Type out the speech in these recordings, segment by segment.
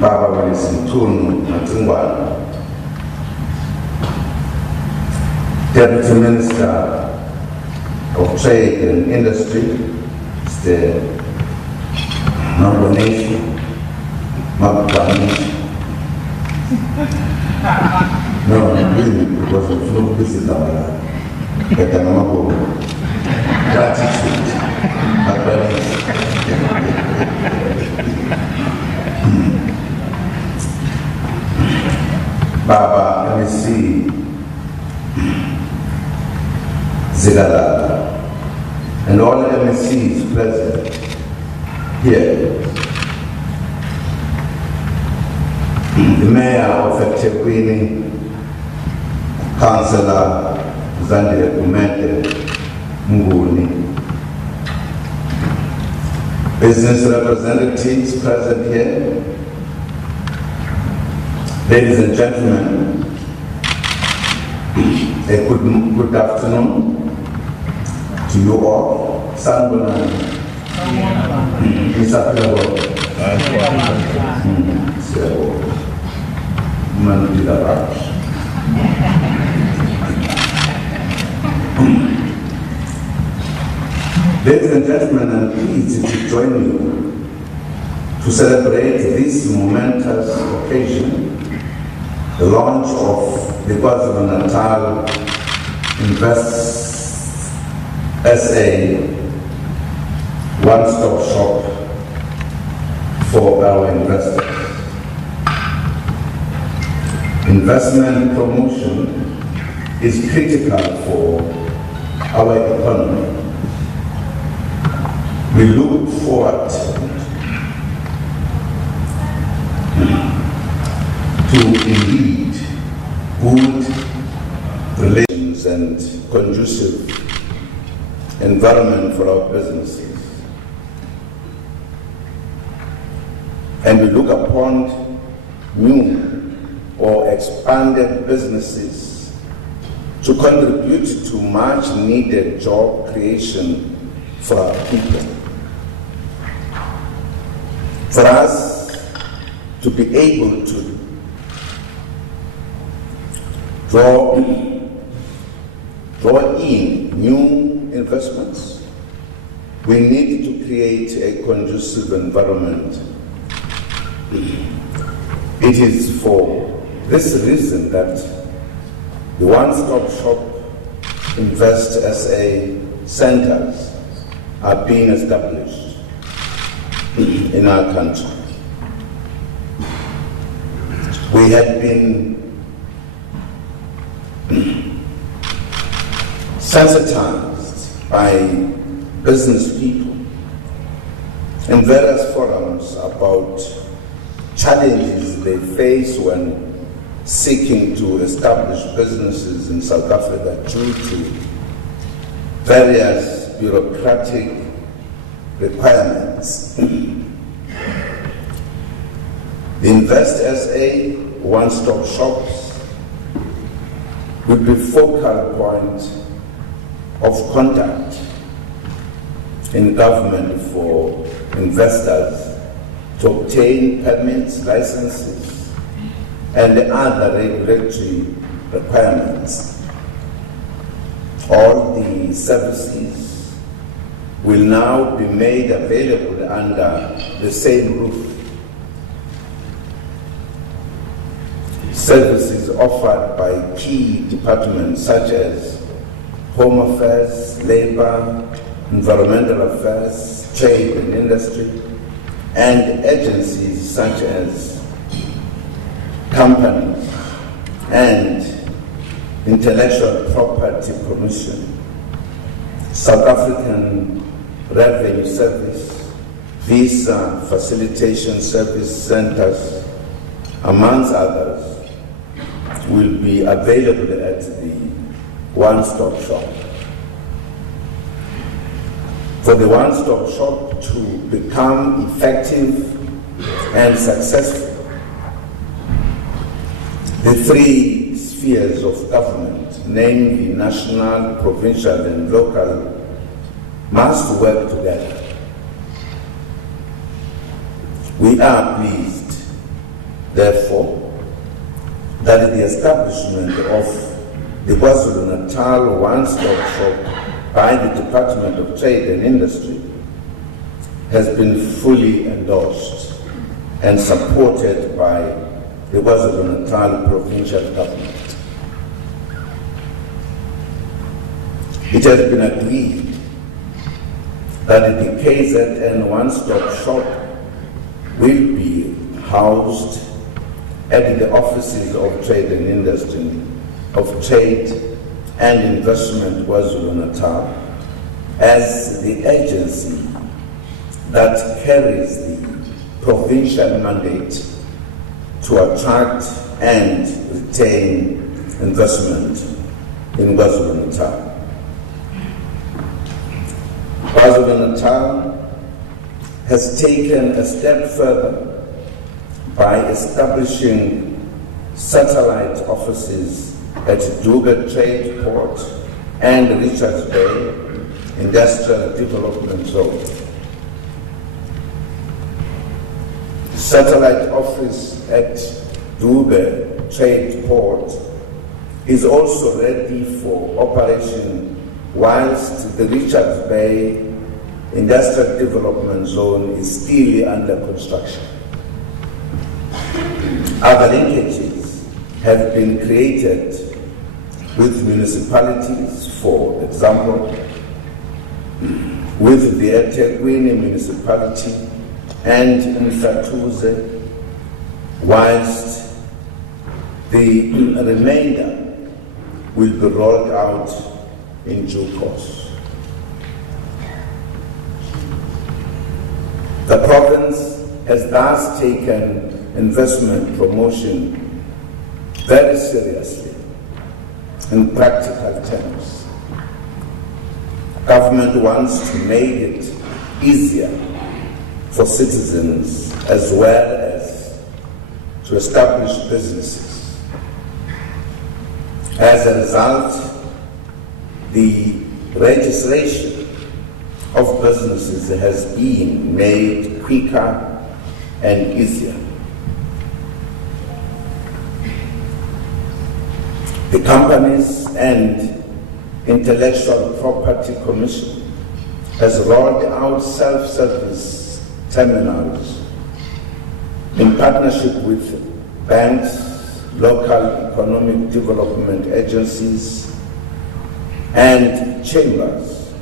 Baba Walisintunu Matsingwana, Deputy Minister of Trade and Industry, Mr. Nomination, no, really, because of no business but I'm not gratitude. Baba, let me see. Zigala and all the MSCs present here. The Mayor of Etequini, Councillor Zandile Kumete Nguni, business representatives present here, ladies and gentlemen, a good afternoon to you all. Sanbona, ladies and gentlemen, I'm pleased to join you to celebrate this momentous occasion, the launch of the KwaZulu-Natal InvestSA one-stop shop for our investors. Investment promotion is critical for our economy. We look forward to indeed good relations and conducive environment for our businesses. And we look upon new or expanded businesses to contribute to much needed job creation for our people. For us to be able to draw in new investments, we need to create a conducive environment. It is for this reason that the one-stop shop InvestSA centers are being established in our country. We have been sensitized by business people in various forums about challenges they face when seeking to establish businesses in South Africa due to various bureaucratic requirements. The InvestSA one-stop shops would be focal point of contact in government for investors to obtain permits, licenses, and other regulatory requirements. All the services will now be made available under the same roof. Services offered by key departments such as Home Affairs, Labor, Environmental Affairs, Trade and Industry, and agencies such as companies and Intellectual Property Commission, South African Revenue Service, Visa Facilitation Service Centers, amongst others, will be available at the one-stop shop. For the one-stop shop to become effective and successful, the three spheres of government, namely national, provincial, and local, must work together. We are pleased therefore, that the establishment of the KwaZulu-Natal one-stop shop by the Department of Trade and Industry has been fully endorsed and supported by the KwaZulu-Natal provincial government. It has been agreed that the KZN one-stop shop will be housed at the offices of Trade and Industry, of Trade and Investment KwaZulu-Natal as the agency that carries the provincial mandate to attract and retain investment in KwaZulu-Natal. KwaZulu-Natal has taken a step further by establishing satellite offices at Durban Trade Port and Richards Bay Industrial Development Zone. The satellite office at Durban Trade Port is also ready for operation, whilst the Richards Bay Industrial Development Zone is still under construction. Other linkages have been created with municipalities, for example, with the eThekwini municipality and Mhlatuze, whilst the remainder will be rolled out in due course. The province has thus taken investment promotion very seriously in practical terms. Government wants to make it easier for citizens as well as to establish businesses. As a result, the registration of businesses has been made quicker and easier. The Companies and Intellectual Property Commission has rolled out self-service terminals in partnership with banks, local economic development agencies, and chambers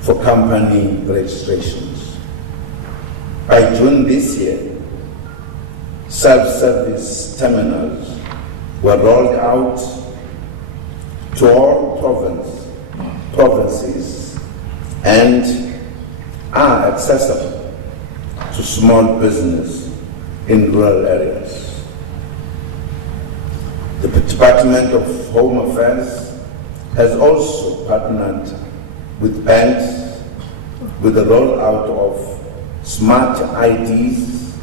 for company registrations. By June this year, self-service terminals were rolled out to all provinces and are accessible to small business in rural areas. The Department of Home Affairs has also partnered with banks with the rollout of smart IDs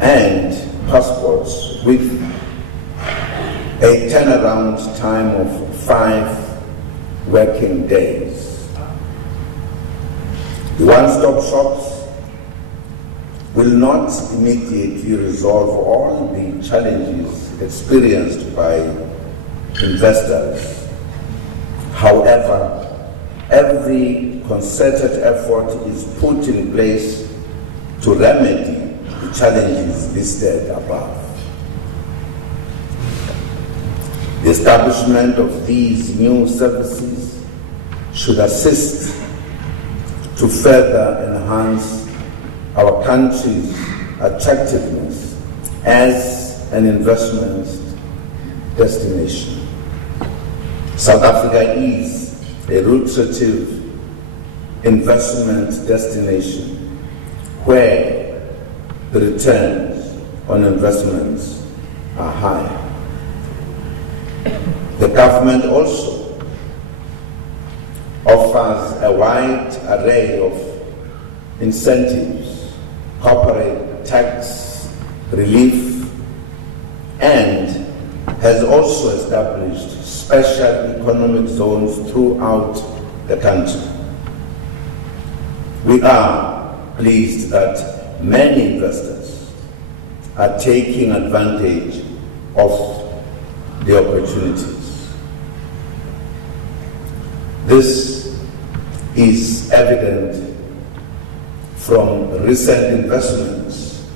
and passports with a turnaround time of 5 working days. The one-stop shops will not immediately resolve all the challenges experienced by investors. However, every concerted effort is put in place to remedy the challenges listed above. The establishment of these new services should assist to further enhance our country's attractiveness as an investment destination. South Africa is a lucrative investment destination where the returns on investments are high. The government also offers a wide array of incentives, corporate tax relief, and has also established special economic zones throughout the country. We are pleased that many investors are taking advantage of the opportunities. This is evident from recent investments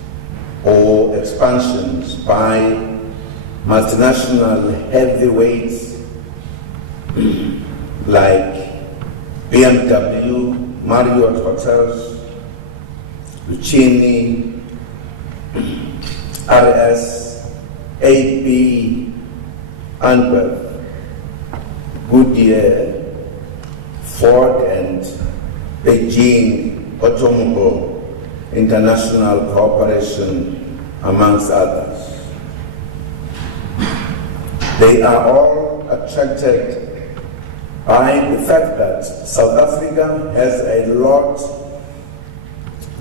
or expansions by multinational heavyweights like BMW, Marriott Hotels, Lucchini, RS, AB, Antwerp, Goodyear, Ford, and Beijing Automobile International Corporation, amongst others. They are all attracted by the fact that South Africa has a lot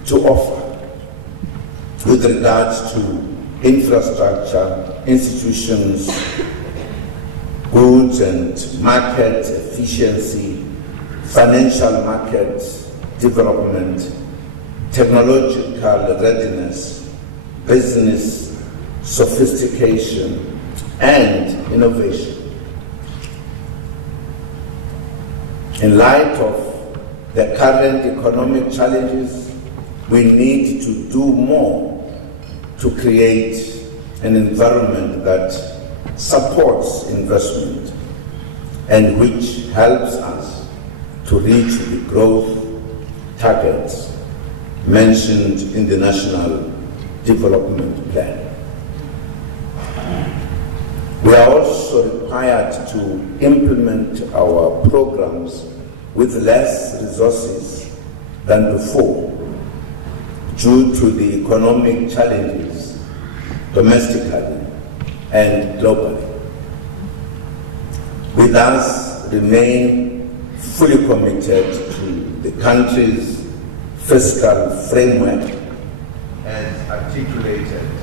to offer with regards to infrastructure, institutions, goods and market efficiency, financial market development, technological readiness, business sophistication, and innovation. In light of the current economic challenges, we need to do more to create an environment that supports investment and which helps us to reach the growth targets mentioned in the National Development Plan. We are also required to implement our programs with less resources than before due to the economic challenges domestically and globally. We thus remain fully committed to the country's fiscal framework as articulated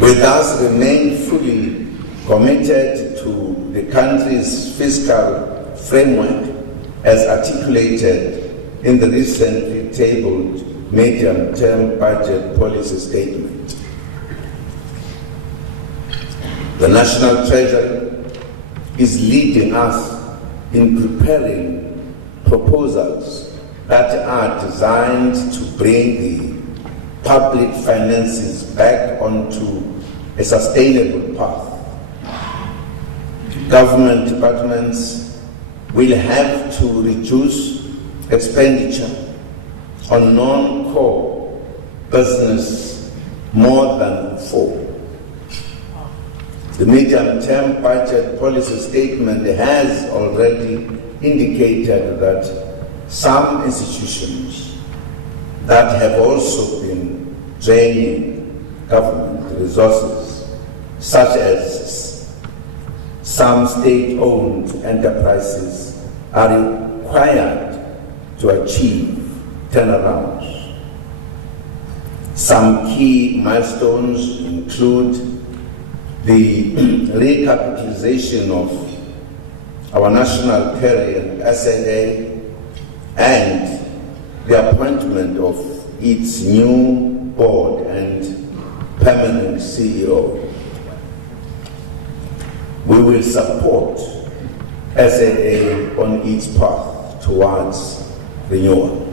We thus remain fully committed to the country's fiscal framework as articulated in the recently tabled medium-term budget policy statement. The National Treasury is leading us in preparing proposals that are designed to bring the public finances back onto a sustainable path. Government departments will have to reduce expenditure on non-core business more than before. The medium-term budget policy statement has already indicated that some institutions that have also been draining government resources, such as some state-owned enterprises, are required to achieve turnarounds. Some key milestones include the recapitalization of our national carrier, SAA, and the appointment of its new board and permanent CEO. We will support SAA on its path towards renewal.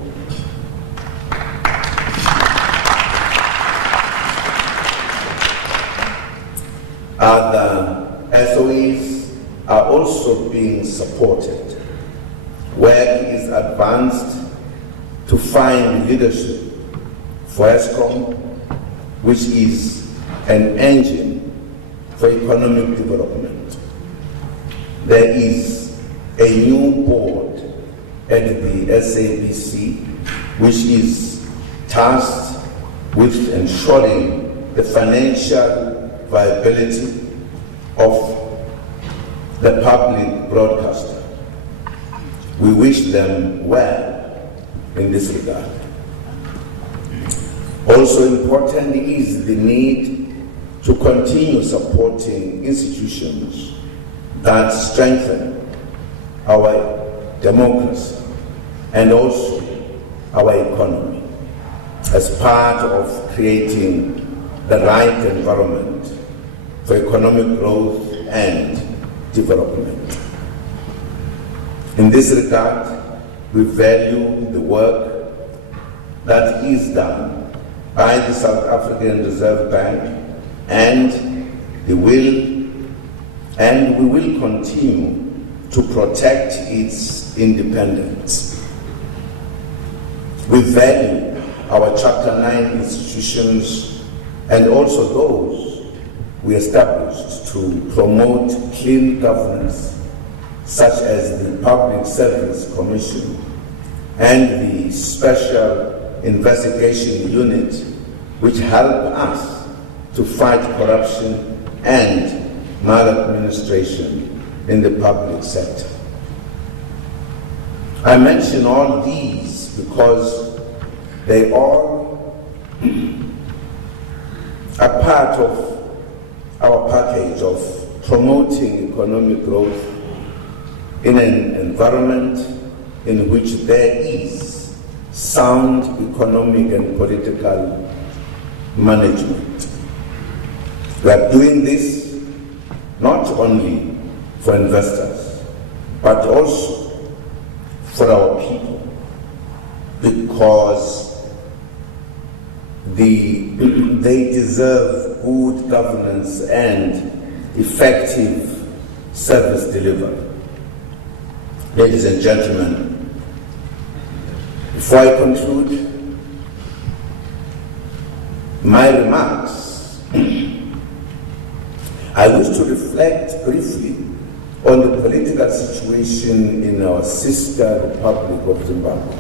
Other SOEs are also being supported. Work is advanced to find leadership for ESCOM, which is an engine for economic development. There is a new board at the SABC, which is tasked with ensuring the financial viability of the public broadcaster. We wish them well in this regard. Also important is the need to continue supporting institutions that strengthen our democracy and also our economy as part of creating the right environment for economic growth and development. In this regard, we value the work that is done by the South African Reserve Bank, and we will continue to protect its independence. We value our Chapter 9 institutions and also those we established to promote clean governance, such as the Public Service Commission and the Special Investigation Unit, which help us to fight corruption and maladministration in the public sector. I mention all these because they all are part of our package of promoting economic growth in an environment in which there is sound economic and political management. We are doing this not only for investors, but also for our people, because they deserve good governance and effective service delivery. Ladies and gentlemen, before I conclude my remarks, I wish to reflect briefly on the political situation in our sister Republic of Zimbabwe.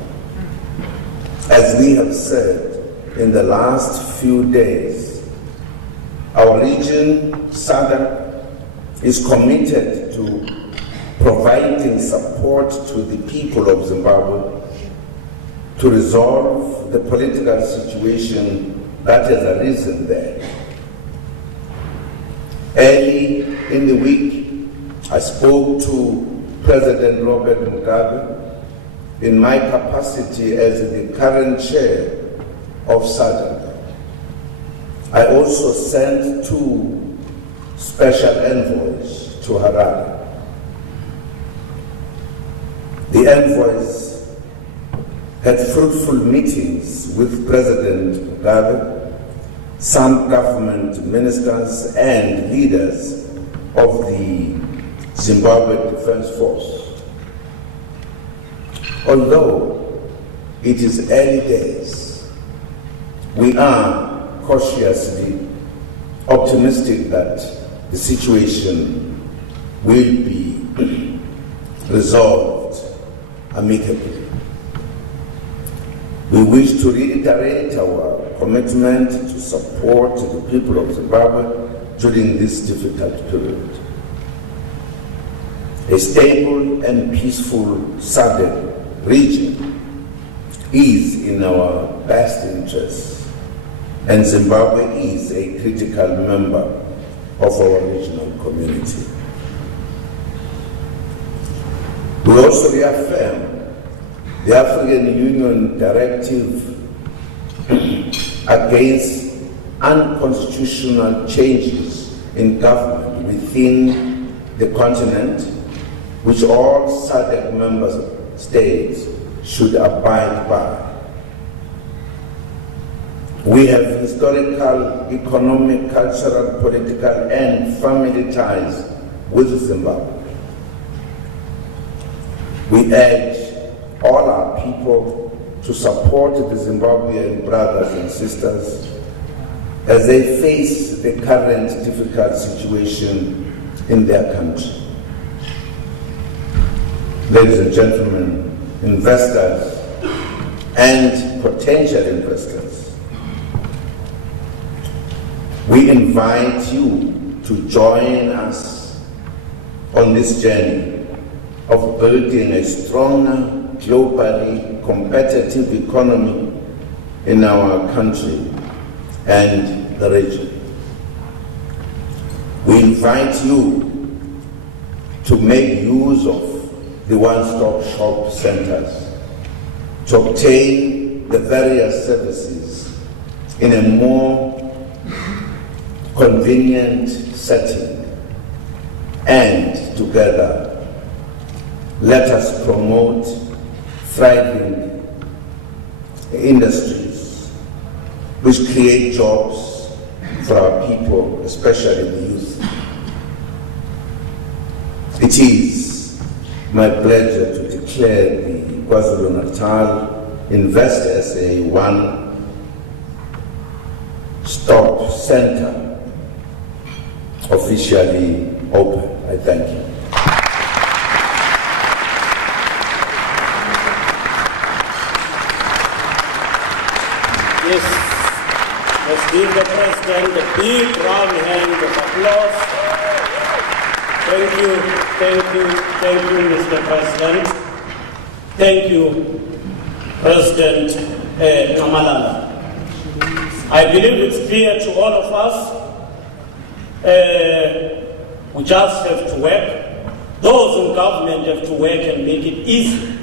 As we have said in the last few days, our region, SADC, is committed to providing support to the people of Zimbabwe to resolve the political situation that has arisen there. Early in the week, I spoke to President Robert Mugabe in my capacity as the current chair of SADC. I also sent 2 special envoys to Harare. The envoys had fruitful meetings with President Mugabe, some government ministers and leaders of the Zimbabwe Defense Force. Although it is early days, we are cautiously optimistic that the situation will be resolved amicably. We wish to reiterate our commitment to support the people of Zimbabwe during this difficult period. A stable and peaceful SADC region is in our best interest, and Zimbabwe is a critical member of our regional community. We also reaffirm the African Union Directive against unconstitutional changes in government within the continent, which all SADC member states should abide by. We have historical, economic, cultural, political, and family ties with Zimbabwe. We urge all our people to support the Zimbabwean brothers and sisters as they face the current difficult situation in their country. Ladies and gentlemen, investors and potential investors, we invite you to join us on this journey of building a stronger, globally competitive economy in our country and the region. We invite you to make use of the one-stop shop centers to obtain the various services in a more convenient setting, and together let us promote thriving industries which create jobs for our people, especially the youth. It is my pleasure to declare the KwaZulu-Natal InvestSA one-stop center officially open. I thank you. Yes, let's give the President a big round hand of applause. Thank you, Mr. President. Thank you, President Kamalala. I believe it's clear to all of us. We just have to work. Those in government have to work and make it easy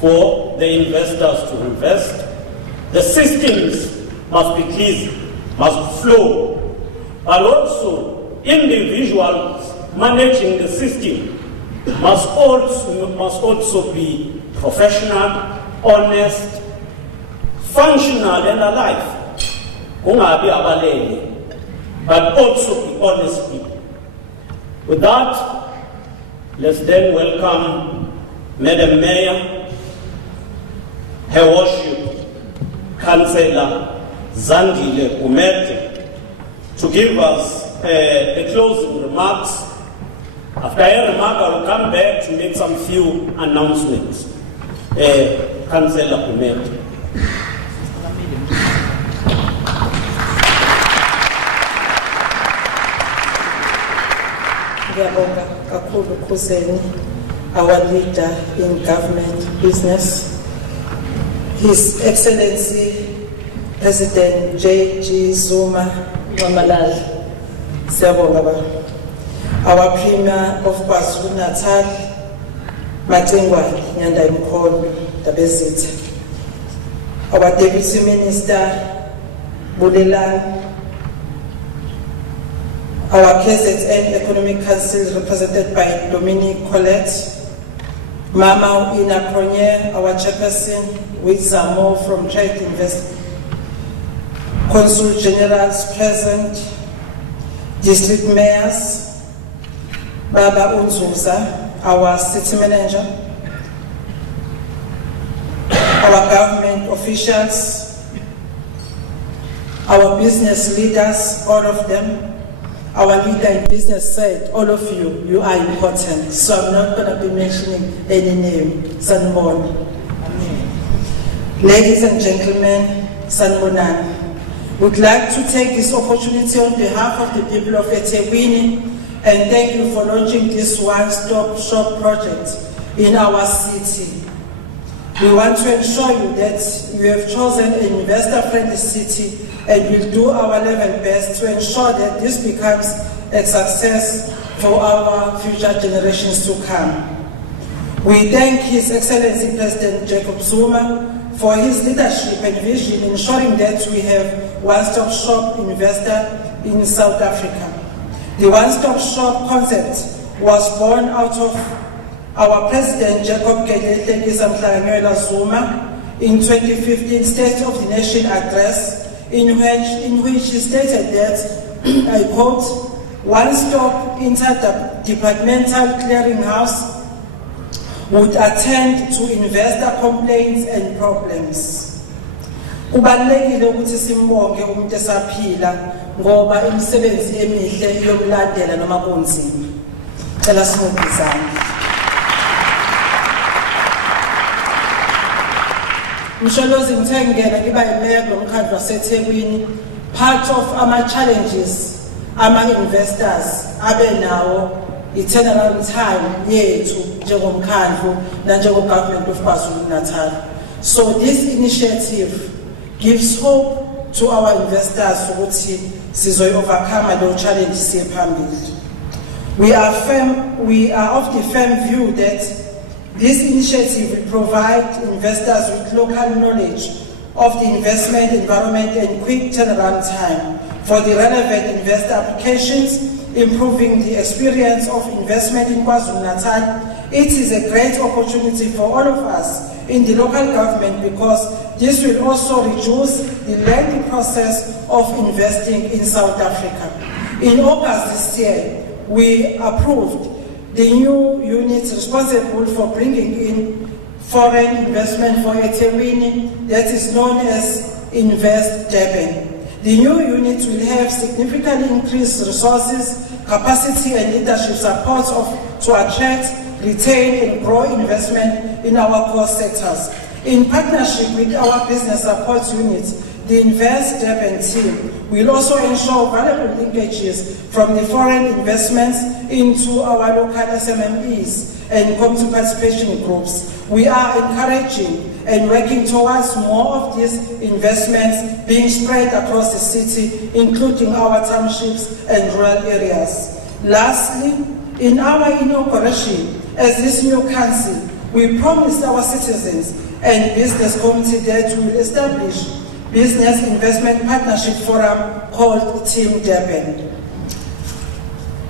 for the investors to invest. The systems must be clear, must flow, but also individuals managing the system must also be professional, honest, functional, and alive. But also be honest people. With that, let's then welcome Madam Mayor, Her Worship, Councillor Zandile Umete, to give us the closing remarks. After a remark, I will come back to make some few announcements. Councillor Umete. Our leader in government business, His Excellency President J.G. Zuma, our Premier of KwaZulu-Natal, Matengwa Nyanda Mkhulu Dabezitha, our Deputy Minister Bulelan, our KZN Economic Council represented by Dominique Colette, Mama Ina Kronye, our chairperson with Zamo from Trade Invest, Consul Generals present, District Mayors, Baba Unzuza, our City Manager, our government officials, our business leaders, all of them. Our leader in business said, all of you, you are important. So I'm not going to be mentioning any name. Sanbon. Ladies and gentlemen, Sanbonan, would like to take this opportunity on behalf of the people of eThekwini and thank you for launching this one-stop shop project in our city. We want to ensure you that you have chosen an investor-friendly city and will do our level best to ensure that this becomes a success for our future generations to come. We thank His Excellency President Jacob Zuma for his leadership and vision ensuring that we have one-stop shop investor in South Africa. The one-stop shop concept was born out of our President Jacob Zuma in 2015 State of the Nation address, in which he stated that, I quote, one-stop interdepartmental clearinghouse would attend to investor complaints and problems. Kubalulekile ukuthi simbonge umuntu esaphila ngoba imisebenzi emihle iyokulandela noma kunzima. Cela sibongizane. Msholozi ngithengela ngiba imeya lomkhandlu waseThekwini. Part of our challenges ama-investors abe nawo i-turnaround time yethu njengomkhandlu nanjengo-government of KwaZulu-Natal. So this initiative gives hope to our investors ukuthi sizoyi-overcome the challenges esiphambili. We are of the firm view that this initiative will provide investors with local knowledge of the investment environment and quick turnaround time for the relevant investor applications, improving the experience of investment in KwaZulu-Natal. It is a great opportunity for all of us in the local government because this will also reduce the lengthy process of investing in South Africa. In August this year, we approved the new unit responsible for bringing in foreign investment for eThekwini that is known as InvestSA. The new unit will have significantly increased resources, capacity and leadership support to attract, retain and grow investment in our core sectors. In partnership with our business support unit, the InvestSA team will also ensure valuable linkages from the foreign investments into our local SMMEs and community participation groups. We are encouraging and working towards more of these investments being spread across the city, including our townships and rural areas. Lastly, in our inauguration as this new council, we promised our citizens and business community that we will establish Business Investment Partnership Forum called Team Durban.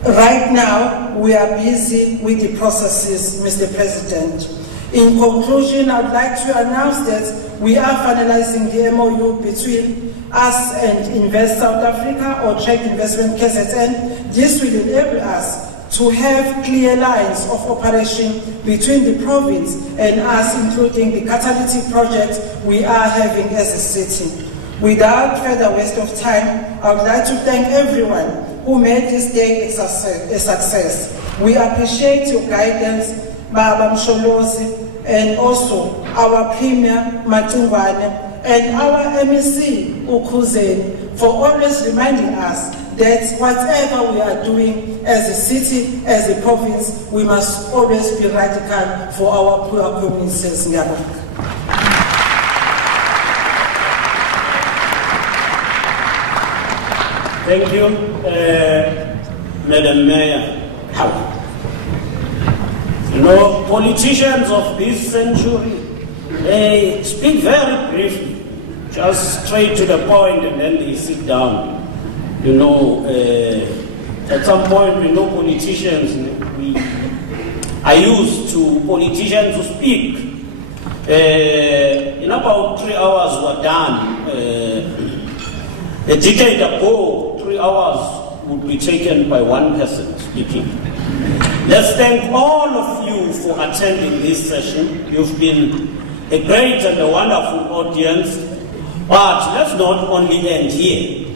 Right now, we are busy with the processes, Mr. President. In conclusion, I would like to announce that we are finalizing the MOU between us and Invest South Africa or Trade Investment KZN. This will enable us to have clear lines of operation between the province and us, including the catalytic project we are having as a city. Without further waste of time, I would like to thank everyone who made this day a success. We appreciate your guidance, Baba Msholozi, and also our Premier Matungwane and our MEC Ukuzeni for always reminding us that whatever we are doing as a city, as a province, we must always be radical for our poor communities. Thank you, Madam Mayor. You know, politicians of this century, they speak very briefly, just straight to the point, and then they sit down. You know, at some point, we know politicians, we are used to politicians to speak. In about 3 hours were done. A decade ago, 3 hours would be taken by one person speaking. Let's thank all of you for attending this session. You've been a great and a wonderful audience, but let's not only end here.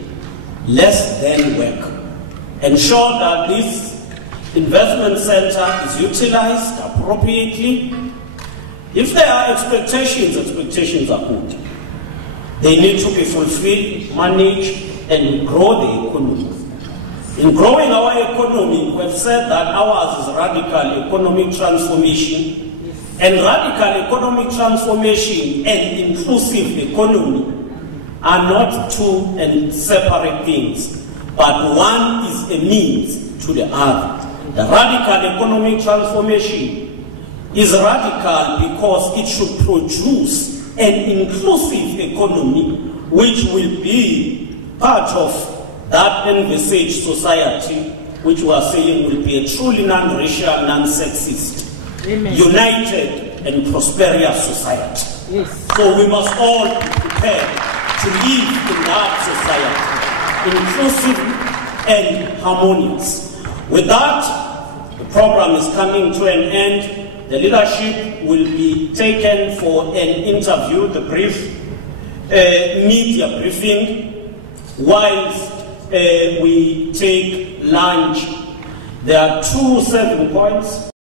Let's then work. Ensure that this investment center is utilized appropriately. If there are expectations, expectations are good. They need to be fulfilled, managed, and grow the economy. In growing our economy, we've said that ours is radical economic transformation, and radical economic transformation and inclusive economy are not two and separate things, but one is a means to the other. The radical economic transformation is radical because it should produce an inclusive economy which will be part of that envisaged society which we are saying will be a truly non-racial, non-sexist, united and prosperous society. Yes. So we must all be prepared to live in that society, inclusive and harmonious. With that, the program is coming to an end. The leadership will be taken for an interview, the brief, media briefing, whilst we take lunch. There are 2 7 points.